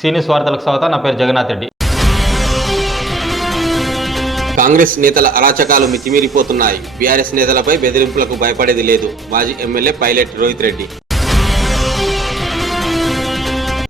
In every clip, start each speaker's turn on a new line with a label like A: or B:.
A: సీనియస్ వార్తలకు స్వాగతం నా పేరు జగన్నాథ్ రెడ్డి.
B: కాంగ్రెస్ నేతల అరాచకాలు మితిమీరిపోతున్నాయి. బీఆర్ఎస్ నేతలపై బెదిరింపులకు భయపడేది లేదు. మాజీ ఎమ్మెల్యే పైలట్ రోహిత్ రెడ్డి.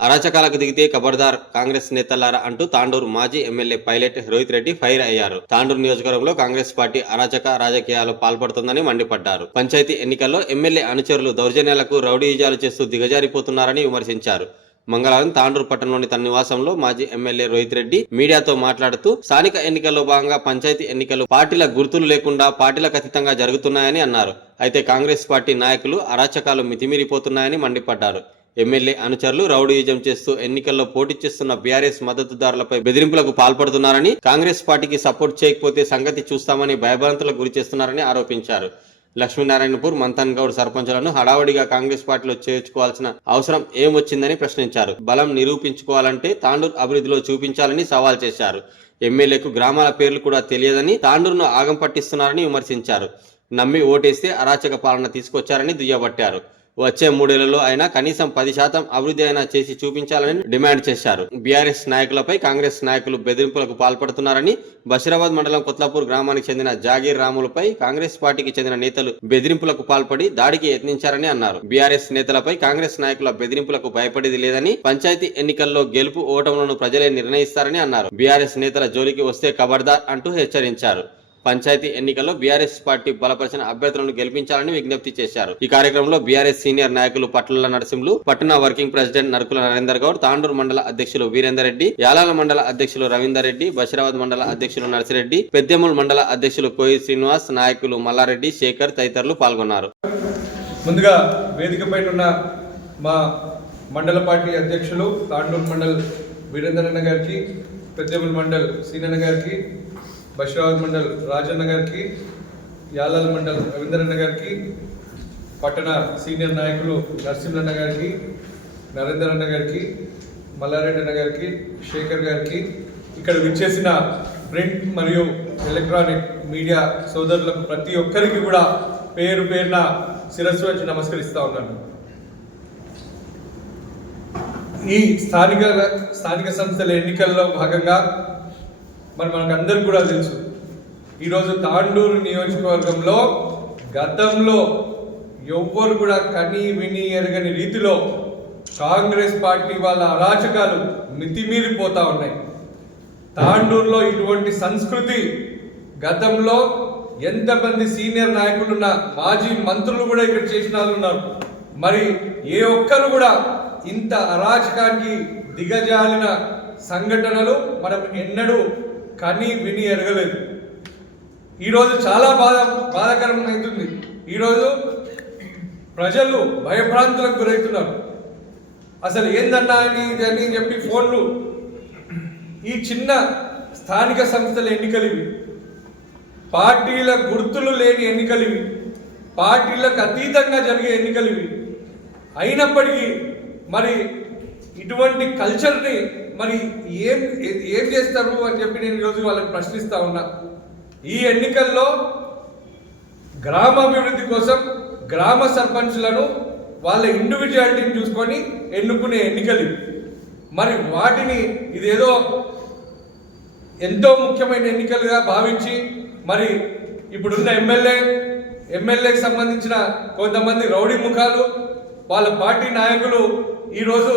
B: అరాచకాలకు దిగితే ఖబర్దార్ కాంగ్రెస్ నేతలారా అంటూ తాండూరు మాజీ MLA pilot Rohit Reddy fire అయ్యారు. తాండూరు నియోజకవర్గంలో కాంగ్రెస్ పార్టీ అరాచక రాజకీయాలు పాల్పడుతుందని మండిపడ్డారు. పంచాయతీ ఎన్నికల్లో ఎమ్మెల్యే అనుచరులు దౌర్జన్యాలకు రౌడీజాలు చేస్తూ దిగజారిపోతున్నారని విమర్శించారు. మంగళవారం తాండూరు పట్టణంలోని తన నివాసంలో మాజీ ఎమ్మెల్యే రోహిత్ రెడ్డి మీడియాతో మాట్లాడుతూ స్థానిక ఎన్నికల్లో భాగంగా పంచాయతీ ఎన్నికలు పార్టీల గుర్తులు లేకుండా పార్టీలకు అతీతంగా జరుగుతున్నాయని అన్నారు. అయితే కాంగ్రెస్ పార్టీ నాయకులు అరాచకాలు మితిమీరిపోతున్నాయని మండిపడ్డారు. ఎమ్మెల్యే అనుచరులు రౌడీయిజం చేస్తూ ఎన్నికల్లో పోటీ చేస్తున్న బీఆర్ఎస్ మద్దతుదారులపై బెదిరింపులకు పాల్పడుతున్నారని కాంగ్రెస్ పార్టీకి సపోర్ట్ చేయకపోతే సంగతి చూస్తామని భయభ్రాంతులకు గురి చేస్తున్నారని ఆరోపించారు. లక్ష్మీనారాయణపూర్ మంతన్ గౌడ్ సర్పంచులను హడావడిగా కాంగ్రెస్ పార్టీలో చేర్చుకోవాల్సిన అవసరం ఏమొచ్చిందని ప్రశ్నించారు. బలం నిరూపించుకోవాలంటే తాండూరు అభివృద్ధిలో చూపించాలని సవాల్ చేశారు. ఎమ్మెల్యేకు గ్రామాల పేర్లు కూడా తెలియదని తాండూరును ఆగం పట్టిస్తున్నారని విమర్శించారు. నమ్మి ఓటేస్తే అరాచక పాలన తీసుకొచ్చారని దుయ్యబట్టారు. వచ్చే మూడేళ్ళలో అయినా కనీసం పది శాతం అభివృద్ధి అయినా చేసి చూపించాలని డిమాండ్ చేశారు. బీఆర్ఎస్ నాయకులపై కాంగ్రెస్ నాయకులు బెదిరింపులకు పాల్పడుతున్నారని బషీరాబాద్ మండలం కొత్లాపూర్ గ్రామానికి చెందిన జాగీర్ రాములపై కాంగ్రెస్ పార్టీకి చెందిన నేతలు బెదిరింపులకు పాల్పడి దాడికి యత్నించారని అన్నారు. బీఆర్ఎస్ నేతలపై కాంగ్రెస్ నాయకుల బెదిరింపులకు భయపడేది లేదని పంచాయతీ ఎన్నికల్లో గెలుపు ఓటములను ప్రజలే నిర్ణయిస్తారని అన్నారు. బీఆర్ఎస్ నేతల జోలికి వస్తే ఖబర్దార్ అంటూ హెచ్చరించారు. పంచాయతీ ఎన్నికల్లో బీఆర్ఎస్ పార్టీ బలపరిచిన అభ్యర్థులను గెలిపించాలని విజ్ఞప్తి చేశారు. ఈ కార్యక్రమంలో బీఆర్ఎస్ సీనియర్ నాయకులు పట్ల నరసింహులు పట్టణ వర్కింగ్ ప్రెసిడెంట్ నరకుల నరేందర్ గౌడ్ తాండూరు మండల అధ్యక్షులు వీరేందర్ రెడ్డి యాలాల మండల అధ్యక్షులు రవీందర్ రెడ్డి బషీరాబాద్ మండల అధ్యక్షులు నర్సిరెడ్డి పెద్దెముల్ మండల అధ్యక్షులు కోయి శ్రీనివాస్ నాయకులు మల్లారెడ్డి శేఖర్ తదితరులు పాల్గొన్నారు.
C: ముందుగా వేదిక పైన ఉన్న మా మండల పార్టీ అధ్యక్షులు తాండూరు మండల్ వీరేందర్ అన్న గారికి పెద్దెముల్ మండల్ సీనన్న గారికి బషీరాబాద్ మండల్ రాజన్న గారికి యాలాల్ మండల్ రవీంద్రన్న గారికి పట్టణ సీనియర్ నాయకులు నరసింహన్న గారికి నరేంద్రన్న గారికి మల్లారెడ్డి అన్న గారికి శేఖర్ గారికి ఇక్కడ విచ్చేసిన ప్రింట్ మరియు ఎలక్ట్రానిక్ మీడియా సోదరులకు ప్రతి ఒక్కరికి కూడా పేరు పేరున శిరస్సు వచ్చి నమస్కరిస్తూ ఉన్నాను. ఈ స్థానిక స్థానిక సంస్థల ఎన్నికల్లో భాగంగా మరి మనకందరికి కూడా తెలుసు. ఈరోజు తాండూరు నియోజకవర్గంలో గతంలో ఎవ్వరు కూడా కని విని ఎరగని రీతిలో కాంగ్రెస్ పార్టీ వాళ్ళ అరాచకాలు మితిమీరిపోతూ ఉన్నాయి. తాండూరులో ఇటువంటి సంస్కృతి గతంలో ఎంతమంది సీనియర్ నాయకులున్న మాజీ మంత్రులు కూడా ఇక్కడ చేసిన వాళ్ళు ఉన్నారు. మరి ఏ ఒక్కరు కూడా ఇంత అరాచకానికి దిగజాలిన సంఘటనలు మనం ఎన్నడూ కానీ విని ఎరగలేదు. ఈరోజు చాలా బాధ బాధాకరంగా అవుతుంది. ఈరోజు ప్రజలు భయభ్రాంతులకు గురవుతున్నారు. అసలు ఏందన్నా అని ఇది అని చెప్పి ఫోన్లు. ఈ చిన్న స్థానిక సంస్థల ఎన్నికలివి. పార్టీల గుర్తులు లేని ఎన్నికలివి. పార్టీలకు అతీతంగా జరిగే ఎన్నికలివి. అయినప్పటికీ మరి ఇటువంటి కల్చర్ని మరి ఏం ఏం చేస్తారు అని చెప్పి నేను ఈరోజు వాళ్ళని ప్రశ్నిస్తా ఉన్నా. ఈ ఎన్నికల్లో గ్రామాభివృద్ధి కోసం గ్రామ సర్పంచ్లను వాళ్ళ ఇండివిజువాలిటీని చూసుకొని ఎన్నుకునే ఎన్నికలు మరి వాటిని ఇదేదో ఎంతో ముఖ్యమైన ఎన్నికలుగా భావించి మరి ఇప్పుడున్న ఎమ్మెల్యే ఎమ్మెల్యేకి సంబంధించిన కొంతమంది రౌడీ ముఖాలు వాళ్ళ పార్టీ నాయకులు ఈరోజు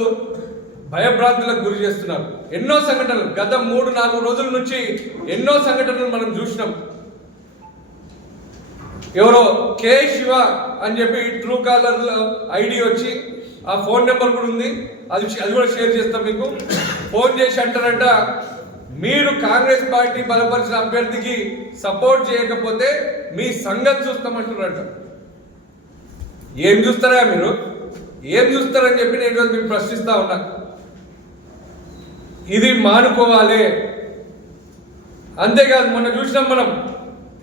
C: భయభ్రాంతులకు గురి చేస్తున్నారు. ఎన్నో సంఘటనలు గత మూడు నాలుగు రోజుల నుంచి ఎన్నో సంఘటనలు మనం చూసినాం. ఎవరో కే శివ అని చెప్పి ట్రూ కాలర్లో ఐడి వచ్చి ఆ ఫోన్ నెంబర్ కూడా ఉంది. అది అది కూడా షేర్ చేస్తాం మీకు. ఫోన్ చేసి అంటారంట మీరు కాంగ్రెస్ పార్టీ బలపరిచిన అభ్యర్థికి సపోర్ట్ చేయకపోతే మీ సంగతి చూస్తామంటున్నారంట. ఏం చూస్తారా మీరు? ఏం చూస్తారని చెప్పి నేను ఈరోజు మీకు ప్రశ్నిస్తా ఉన్నా. ఇది మానుకోవాలి. అంతేకాదు మొన్న చూసినాం మనం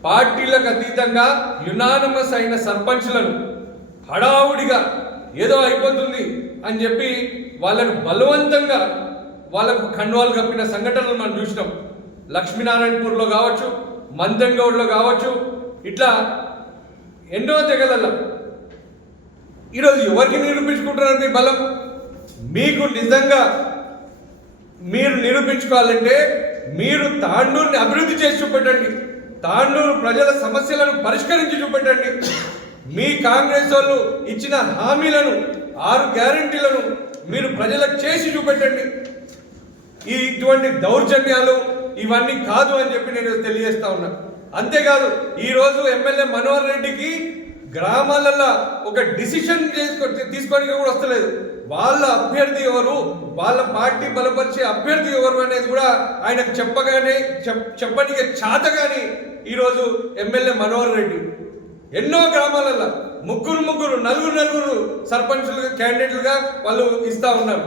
C: పార్టీలకు అతీతంగా యునానమస్ అయిన సర్పంచ్లను హడావుడిగా ఏదో అయిపోతుంది అని చెప్పి వాళ్ళను బలవంతంగా వాళ్ళకు కండువాలు కప్పిన సంఘటనలు మనం చూసినాం. లక్ష్మీనారాయణపూర్లో కావచ్చు మంతంగౌడ్లో కావచ్చు ఇట్లా ఎన్నో తెగలల్లో. ఈరోజు ఎవరికి నిరూపించుకుంటారు మీ బలం? మీకు నిజంగా మీరు నిరూపించుకోవాలంటే మీరు తాండూరుని అభివృద్ధి చేసి చూపెట్టండి. తాండూరు ప్రజల సమస్యలను పరిష్కరించి చూపెట్టండి. మీ కాంగ్రెస్ వాళ్ళు ఇచ్చిన హామీలను ఆరు గ్యారంటీలను మీరు ప్రజలకు చేసి చూపెట్టండి. ఈ ఇటువంటి దౌర్జన్యాలు ఇవన్నీ కాదు అని చెప్పి నేను తెలియజేస్తా ఉన్నా. అంతేకాదు ఈరోజు ఎమ్మెల్యే మనోహర్ రెడ్డికి గ్రామాలలో ఒక డిసిషన్ చేసుకో తీసుకోవడానికి కూడా వస్తలేదు. వాళ్ళ అభ్యర్థి ఎవరు వాళ్ళ పార్టీ బలపరిచే అభ్యర్థి ఎవరు అనేది కూడా ఆయనకు చెప్పగానే చెప్ చెప్పడానికి కానీ ఈరోజు ఎమ్మెల్యే మనోహర్ రెడ్డి. ఎన్నో గ్రామాలలో ముగ్గురు ముగ్గురు నలుగురు నలుగురు సర్పంచులుగా క్యాండిడేట్లుగా వాళ్ళు ఇస్తా ఉన్నారు.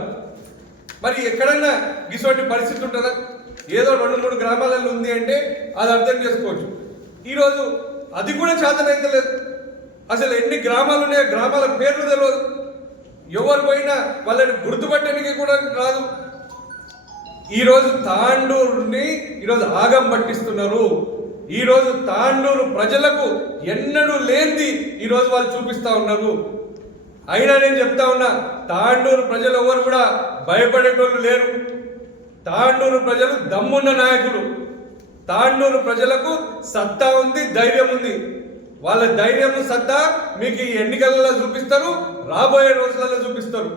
C: మరి ఎక్కడన్నా ఇటువంటి పరిస్థితి ఉంటుందా? ఏదో రెండు మూడు గ్రామాలలో ఉంది అంటే అది అర్థం చేసుకోవచ్చు. ఈరోజు అది కూడా చేతనైతే లేదు. అసలు ఎన్ని గ్రామాలు ఉన్నాయో గ్రామాల పేర్లు తెలియదు ఎవరు పోయినా వాళ్ళని గుర్తుపట్టడానికి కూడా రాదు ఈరోజు తాండూరుని ఈరోజు ఆగం పట్టిస్తున్నారు. ఈరోజు తాండూరు ప్రజలకు ఎన్నడూ లేనిది ఈరోజు వాళ్ళు చూపిస్తూ ఉన్నారు. అయినా నేను చెప్తా ఉన్నా తాండూరు ప్రజలు ఎవరు కూడా భయపడేటోళ్ళు లేరు. తాండూరు ప్రజలు దమ్మున్న నాయకులు. తాండూరు ప్రజలకు సత్తా ఉంది ధైర్యం ఉంది. వాళ్ళ ధైర్యం సత్తా మీకు ఈ ఎన్నికలలో చూపిస్తారు. రాబోయే రోజులలో చూపిస్తారు.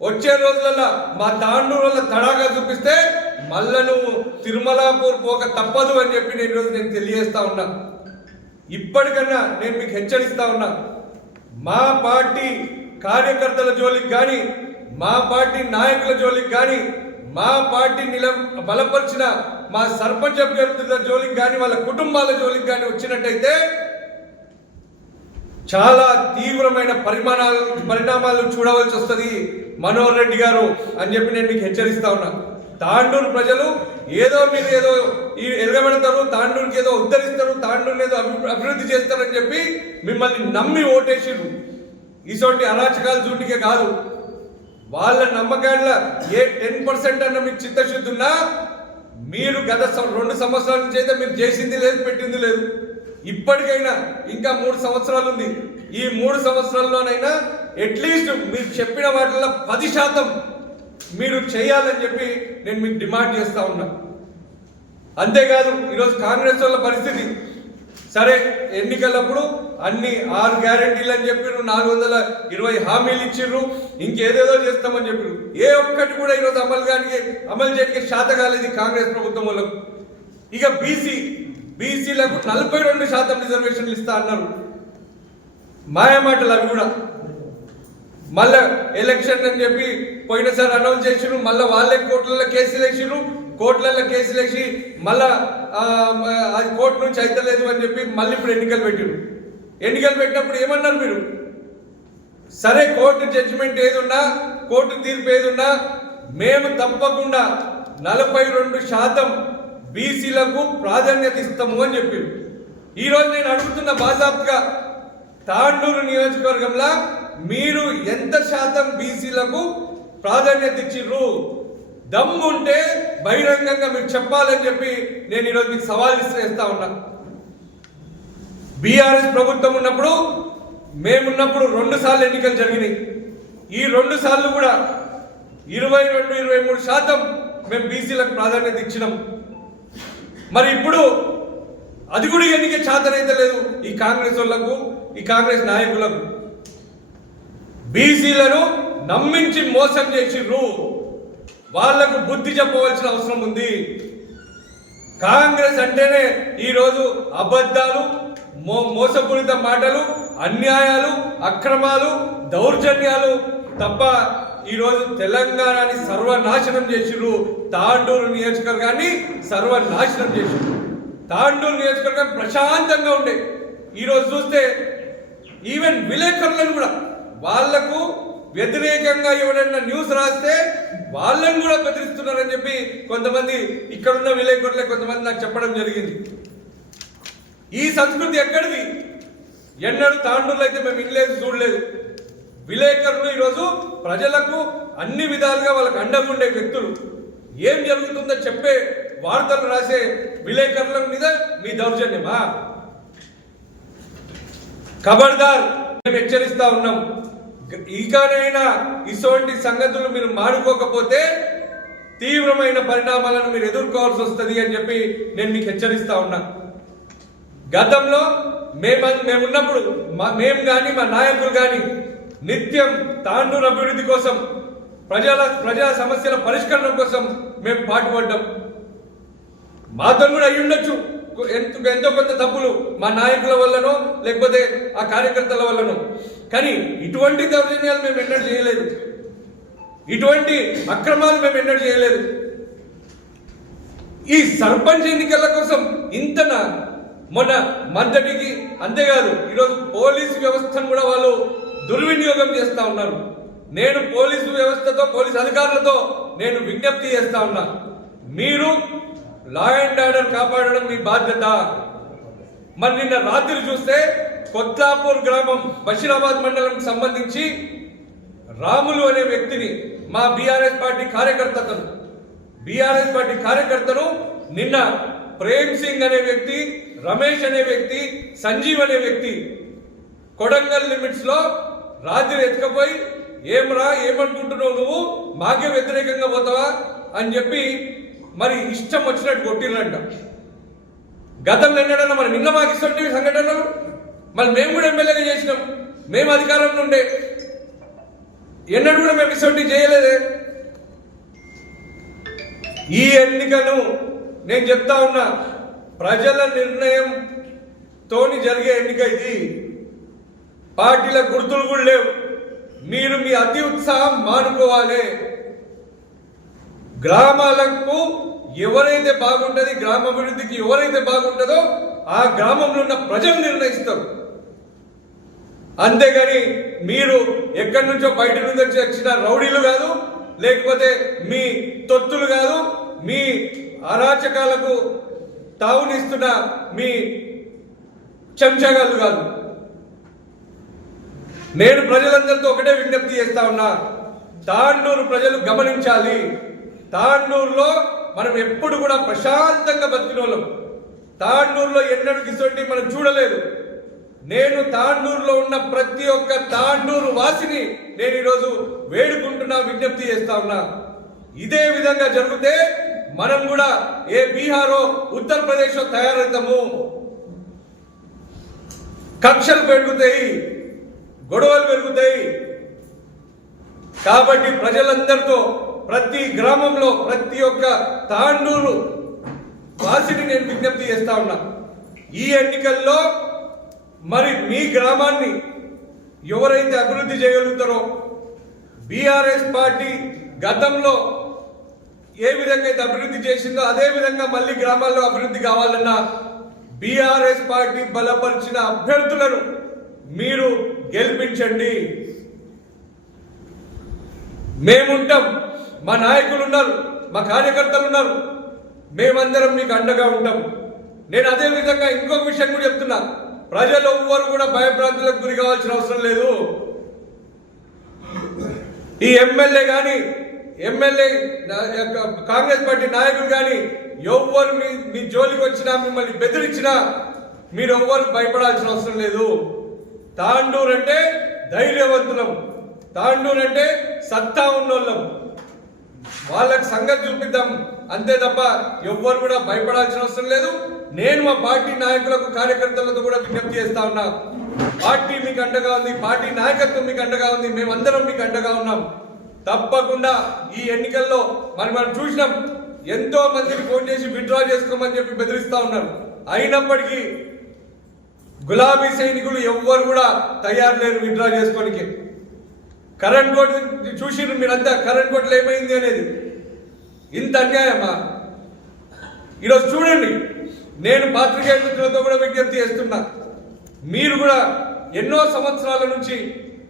C: వచ్చే రోజులలో మా తాండూరుల తడాగా చూపిస్తే మళ్ళా నువ్వు తిరుమలాపూర్ పోక తప్పదు అని చెప్పి నేను ఈరోజు నేను తెలియజేస్తా ఉన్నా. ఇప్పటికన్నా నేను మీకు హెచ్చరిస్తా ఉన్నా. మా పార్టీ కార్యకర్తల జోలికి కానీ మా పార్టీ నాయకుల జోలికి కానీ మా పార్టీ నిల బలపరిచిన మా సర్పంచ్ అభ్యర్థుల జోలికి కానీ వాళ్ళ కుటుంబాల జోలికి కానీ వచ్చినట్టయితే చాలా తీవ్రమైన పరిమాణాలు పరిణామాలు చూడవలసి వస్తుంది మనోహర్ రెడ్డి గారు అని చెప్పి నేను మీకు హెచ్చరిస్తా ఉన్నా. తాండూరు ప్రజలు ఏదో మీరు ఏదో ఈ ఎరగబెడతారు తాండూరుకి ఏదో ఉద్ధరిస్తారు తాండూరుని ఏదో అభి- అభివృద్ధి చేస్తారని చెప్పి మిమ్మల్ని నమ్మి ఓటేసిండ్రు ఇటువంటి అరాచకాలు చూటికే కాదు. వాళ్ళ నమ్మకాల ఏ టెన్ పర్సెంట్ అన్న మీకు చిత్తశుద్ధి ఉన్నా మీరు గత సం- రెండు సంవత్సరాల నుంచి అయితే మీరు చేసింది లేదు పెట్టింది లేదు. ఇప్పటికైనా ఇంకా మూడు సంవత్సరాలు ఉంది. ఈ మూడు సంవత్సరాల్లోనైనా అట్లీస్ట్ మీరు చెప్పిన వాటిల్లో పది శాతం మీరు చేయాలని చెప్పి నేను మీకు డిమాండ్ చేస్తా ఉన్నా. అంతేకాదు ఈరోజు కాంగ్రెస్ వాళ్ళ పరిస్థితి. సరే ఎన్నికలప్పుడు అన్ని ఆరు గ్యారెంటీలు అని చెప్పిర్రు నాలుగు వందల ఇరవై హామీలు ఇచ్చిర్రు ఇంకేదేదో చేస్తామని చెప్పిర్రు. ఏ ఒక్కటి కూడా ఈరోజు అమలు కానీ అమలు చేయడానికి శాత కాలేదు కాంగ్రెస్ ప్రభుత్వం వాళ్ళకు. ఇక బీసీ బీసీలకు నలభై రెండు శాతం రిజర్వేషన్లు ఇస్తా అన్నారు. మాయమాటలు అవి కూడా. మళ్ళా ఎలక్షన్ అని చెప్పి పోయినసారి అనౌన్స్ చేసిరు మళ్ళీ వాళ్ళే కోట్లలో కేసులు వేసిరు కోట్లలో కేసులు వేసి మళ్ళా అది కోర్టు నుంచి అయితలేదు అని చెప్పి మళ్ళీ ఇప్పుడు ఎన్నికలు పెట్టిరు. ఎన్నికలు పెట్టినప్పుడు ఏమన్నారు మీరు? సరే కోర్టు జడ్జిమెంట్ ఏదున్నా కోర్టు తీర్పు ఏదున్నా మేము తప్పకుండా నలభై రెండు శాతం బీసీలకు ప్రాధాన్యత ఇస్తాము అని చెప్పారు ఈరోజు నేను అడుగుతున్న బాజాబ్గా తాండూరు నియోజకవర్గంలో మీరు ఎంత శాతం బీసీలకు ప్రాధాన్యత ఇచ్చిర్రు దమ్ముంటే బహిరంగంగా మీరు చెప్పాలని చెప్పి నేను ఈరోజు మీకు సవాల్ ఇస్తా ఉన్నా. బీఆర్ఎస్ ప్రభుత్వం ఉన్నప్పుడు మేమున్నప్పుడు రెండు సార్లు ఎన్నికలు జరిగినాయి. ఈ రెండు సార్లు కూడా ఇరవై రెండు ఇరవై మూడు శాతం మేము బీసీలకు ప్రాధాన్యత ఇచ్చినాం. మరి ఇప్పుడు అది కూడా ఎన్నిక చేతనైతే లేదు? ఈ కాంగ్రెస్ వాళ్ళకు ఈ కాంగ్రెస్ నాయకులకు. బీసీలను నమ్మించి మోసం చేసిర్రు. వాళ్ళకు బుద్ధి చెప్పవలసిన అవసరం ఉంది. కాంగ్రెస్ అంటేనే ఈరోజు అబద్ధాలు మో మోసపూరిత మాటలు అన్యాయాలు అక్రమాలు దౌర్జన్యాలు తప్ప ఈరోజు తెలంగాణని సర్వనాశనం చేసిరు తాండూరు నియోజకవర్గాన్ని సర్వనాశనం చేసిరు తాండూరు నియోజకవర్గం ప్రశాంతంగా ఉండే. ఈరోజు చూస్తే ఈవెన్ విలేకరులను కూడా వాళ్ళకు వ్యతిరేకంగా ఎవరైనా న్యూస్ రాస్తే వాళ్ళని కూడా బెదిరిస్తున్నారని చెప్పి కొంతమంది ఇక్కడున్న విలేకరులే కొంతమంది నాకు చెప్పడం జరిగింది. ఈ సంస్కృతి ఎక్కడిది? ఎన్నడూ తాండూరులో అయితే మేము ఇంగ్లీష్ చూడలేదు. విలేకరులు ఈరోజు ప్రజలకు అన్ని విధాలుగా వాళ్ళకు అండగా ఉండే వ్యక్తులు. ఏం జరుగుతుందో చెప్పే వార్తలు రాసే విలేకరుల మీద మీ దౌర్జన్యమా? ఖబర్దార్ మేము హెచ్చరిస్తా ఉన్నాం. ఇకనైనా ఇటువంటి సంగతులు మీరు మానుకోకపోతే తీవ్రమైన పరిణామాలను మీరు ఎదుర్కోవాల్సి వస్తుంది అని చెప్పి నేను మీకు హెచ్చరిస్తా ఉన్నా. గతంలో మేము మేమున్నప్పుడు మా మేము కానీ మా నాయకులు కానీ నిత్యం తాండూరు అభివృద్ధి కోసం ప్రజల ప్రజా సమస్యల పరిష్కరణ కోసం మేము పాటుపడ్డాం. మాతో కూడా అయి ఉండొచ్చు. ఎంత ఎంతో కొంత తప్పులు మా నాయకుల వల్లనో లేకపోతే ఆ కార్యకర్తల వల్లనో. కానీ ఇటువంటి దౌర్జన్యాలు మేము ఎన్నడూ చేయలేదు. ఇటువంటి అక్రమాలు మేము ఎన్నడూ చేయలేదు. ఈ సర్పంచ్ ఎన్నికల కోసం ఇంతన మొన్న మంతటికి అంతేకాదు ఈరోజు పోలీసు వ్యవస్థను కూడా వాళ్ళు దుర్వినియోగం చేస్తా ఉన్నారు. నేను పోలీసు వ్యవస్థతో పోలీస్ అధికారులతో నేను విజ్ఞప్తి చేస్తా ఉన్నా. మీరు లా అండ్ ఆర్డర్ కాపాడడం మీ బాధ్యత. మరి నిన్న రాత్రి చూస్తే కొత్తాపూర్ గ్రామం బషీరాబాద్ మండలం సంబంధించి రాములు అనే వ్యక్తిని మా బీఆర్ఎస్ పార్టీ కార్యకర్తను బీఆర్ఎస్ పార్టీ కార్యకర్తను నిన్న ప్రేమ్ సింగ్ అనే వ్యక్తి రమేష్ అనే వ్యక్తి సంజీవ్ అనే వ్యక్తి కొడంగల్ లిమిట్స్లో రాత్రి ఎత్తుకపోయి ఏమరా ఏమనుకుంటున్నావు నువ్వు? మాకే వ్యతిరేకంగా పోతావా? అని చెప్పి మరి ఇష్టం వచ్చినట్టు కొట్టిర్రంట. గతంలో ఎన్నడన్నా మరి నిన్న మాకు ఇష్టం సంఘటనలు? మరి మేము కూడా ఎమ్మెల్యేగా చేసినాం. మేము అధికారంలో ఉండే. ఎన్నడూ కూడా మేము ఇటువంటి చేయలేదే. ఈ ఎన్నికను నేను చెప్తా ఉన్నా ప్రజల నిర్ణయం తోని జరిగే ఎన్నిక ఇది. పార్టీల గుర్తులు కూడా లేవు. మీరు మీ అతి ఉత్సాహం మానుకోవాలి. గ్రామాలకు ఎవరైతే బాగుంటుంది గ్రామ అభివృద్ధికి ఎవరైతే బాగుంటుందో ఆ గ్రామంలో ఉన్న ప్రజలు నిర్ణయిస్తారు. అంతేగాని మీరు ఎక్కడి నుంచో బయట నుంచి వచ్చిన రౌడీలు కాదు లేకపోతే మీ తొత్తులు కాదు మీ అరాచకాలకు తావునిస్తున్న మీ చెంచగాళ్ళు కాదు. నేను ప్రజలందరితో ఒకటే విజ్ఞప్తి చేస్తా ఉన్నా. తాండూరు ప్రజలు గమనించాలి. తాండూరులో మనం ఎప్పుడు కూడా ప్రశాంతంగా బతికిన వాళ్ళం తాండూరులో ఎన్నడూ ఇటువంటి మనం చూడలేదు. నేను తాండూరులో ఉన్న ప్రతి ఒక్క తాండూరు వాసిని నేను ఈరోజు వేడుకుంటున్నా విజ్ఞప్తి చేస్తా ఉన్నా. ఇదే విధంగా జరిగితే మనం కూడా ఏ బీహారో ఉత్తరప్రదేశ్ తయారవుతాము. కక్షలు పెరుగుతాయి. గొడవలు పెరుగుతాయి. కాబట్టి ప్రజలందరితో ప్రతి గ్రామంలో ప్రతి ఒక్క తాండూరు వాసిని నేను విజ్ఞప్తి చేస్తా ఉన్నా. ఈ ఎన్నికల్లో మరి మీ గ్రామాన్ని ఎవరైతే అభివృద్ధి చేయగలుగుతారో బీఆర్ఎస్ పార్టీ గతంలో ఏ విధంగా అయితే అభివృద్ధి చేసిందో అదే విధంగా మళ్ళీ గ్రామాల్లో అభివృద్ధి కావాలన్నా బీఆర్ఎస్ పార్టీ బలపరిచిన అభ్యర్థులను మీరు గెలిపించండి. మేముంటాం. మా నాయకులు ఉన్నారు. మా కార్యకర్తలు ఉన్నారు. మేమందరం మీకు అండగా ఉంటాం. నేను అదే విధంగా ఇంకొక విషయం కూడా చెప్తున్నా. ప్రజలు ఎవ్వరు కూడా భయభ్రాంతులకు గురి కావాల్సిన అవసరం లేదు. ఈ ఎమ్మెల్యే కానీ ఎమ్మెల్యే కాంగ్రెస్ పార్టీ నాయకులు కానీ ఎవ్వరు మీ మీ జోలికి వచ్చినా మిమ్మల్ని బెదిరించినా మీరు ఎవ్వరు భయపడాల్సిన అవసరం లేదు. తాండూర్ అంటే ధైర్యవంతులం. తాండూర్ అంటే సత్తా ఉన్నోళ్ళం. వాళ్ళకి సంగతి చూపిద్దాం. అంతే తప్ప ఎవ్వరు కూడా భయపడాల్సిన అవసరం లేదు. నేను మా పార్టీ నాయకులకు కార్యకర్తలతో కూడా విజ్ఞప్తి చేస్తా ఉన్నా. పార్టీ మీకు అండగా ఉంది పార్టీ నాయకత్వం మీకు అండగా ఉంది మేమందరం మీకు అండగా ఉన్నాం. తప్పకుండా ఈ ఎన్నికల్లో మరి మనం చూసినాం. ఎంతో మందికి ఫోన్ చేసి విత్డ్రా చేసుకోమని చెప్పి బెదిరిస్తా ఉన్నారు. అయినప్పటికీ గులాబీ సైనికులు ఎవ్వరు కూడా తయారు లేరు విత్డ్రా చేసుకోనికి. కరెంట్ కోట్ చూసిరు మీరంతా కరెంట్ కోట్లు ఏమైంది అనేది. ఇంత అన్యాయమా? ఈరోజు చూడండి నేను పాత్రికేయ మిత్రులతో కూడా విజ్ఞప్తి చేస్తున్నా. మీరు కూడా ఎన్నో సంవత్సరాల నుంచి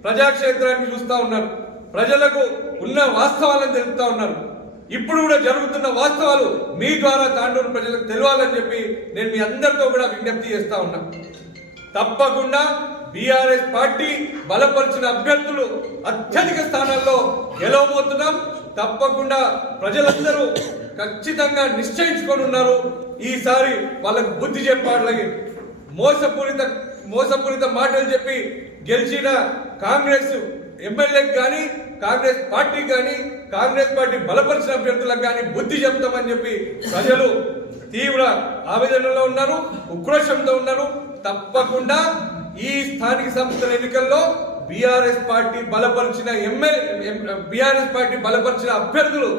C: ప్రజాక్షేత్రాన్ని చూస్తూ ఉన్నారు. ప్రజలకు ఉన్న వాస్తవాలను తెలుపుతా ఉన్నారు. ఇప్పుడు కూడా జరుగుతున్న వాస్తవాలు మీ ద్వారా తాండూరు ప్రజలకు తెలియాలని చెప్పి నేను మీ అందరితో కూడా విజ్ఞప్తి చేస్తా ఉన్నా. తప్పకుండా బీఆర్ఎస్ పార్టీ బలపరిచిన అభ్యర్థులు అత్యధిక స్థానాల్లో గెలవబోతున్నాం. తప్పకుండా ప్రజలందరూ ఖచ్చితంగా నిశ్చయించుకొని ఉన్నారు. ఈసారి వాళ్ళకు బుద్ధి చెప్పాలి మోసపూరిత మోసపూరిత మాటలు చెప్పి గెలిచిన కాంగ్రెస్ ఎమ్మెల్యేకి కానీ కాంగ్రెస్ పార్టీ కానీ కాంగ్రెస్ పార్టీ బలపరిచిన అభ్యర్థులకు కానీ బుద్ధి చెప్తామని చెప్పి ప్రజలు తీవ్ర ఆవేదనలో ఉన్నారు ఉక్రోషంతో ఉన్నారు. తప్పకుండా ఈ స్థానిక సంస్థల ఎన్నికల్లో బీఆర్ఎస్ పార్టీ బలపరిచిన ఎమ్మెల్యే బీఆర్ఎస్ పార్టీ బలపరిచిన అభ్యర్థులు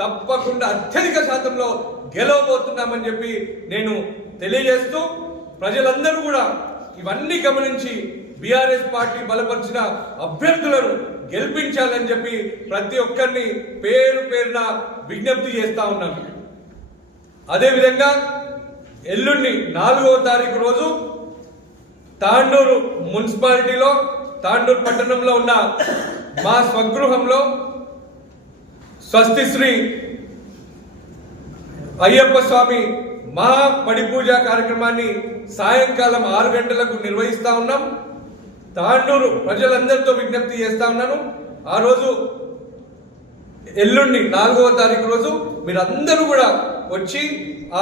C: తప్పకుండా అత్యధిక శాతంలో గెలవబోతున్నామని చెప్పి నేను తెలియజేస్తూ ప్రజలందరూ కూడా ఇవన్నీ గమనించి బీఆర్ఎస్ పార్టీ బలపరిచిన అభ్యర్థులను గెలిపించాలని చెప్పి ప్రతి ఒక్కరిని పేరు పేరున విజ్ఞప్తి చేస్తా ఉన్నాను. అదేవిధంగా ఎల్లుండి నాలుగవ తారీఖు రోజు తాండూరు మున్సిపాలిటీలో తాండూరు పట్టణంలో ఉన్న మా స్వగృహంలో స్వస్తిశ్రీ అయ్యప్ప స్వామి మహా పడి కార్యక్రమాన్ని సాయంకాలం ఆరు గంటలకు నిర్వహిస్తా ఉన్నాం. తాండూరు ప్రజలందరితో విజ్ఞప్తి చేస్తా ఉన్నాను. ఆ రోజు ఎల్లుండి నాలుగవ తారీఖు రోజు మీరందరూ కూడా వచ్చి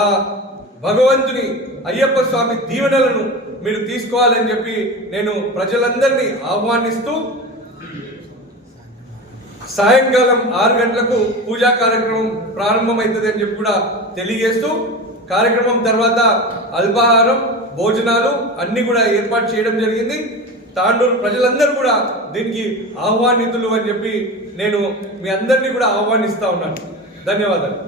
C: ఆ భగవంతుని అయ్యప్ప స్వామి దీవెనలను మీరు తీసుకోవాలని చెప్పి నేను ప్రజలందరినీ ఆహ్వానిస్తూ సాయంకాలం ఆరు గంటలకు పూజా కార్యక్రమం ప్రారంభమవుతుంది అని చెప్పి కూడా తెలియజేస్తూ కార్యక్రమం తర్వాత అల్పాహారం భోజనాలు అన్ని కూడా ఏర్పాటు చేయడం జరిగింది. తాండూరు ప్రజలందరూ కూడా దీనికి ఆహ్వానితులు అని చెప్పి నేను మీ అందరినీ కూడా ఆహ్వానిస్తా ఉన్నాను. ధన్యవాదాలు.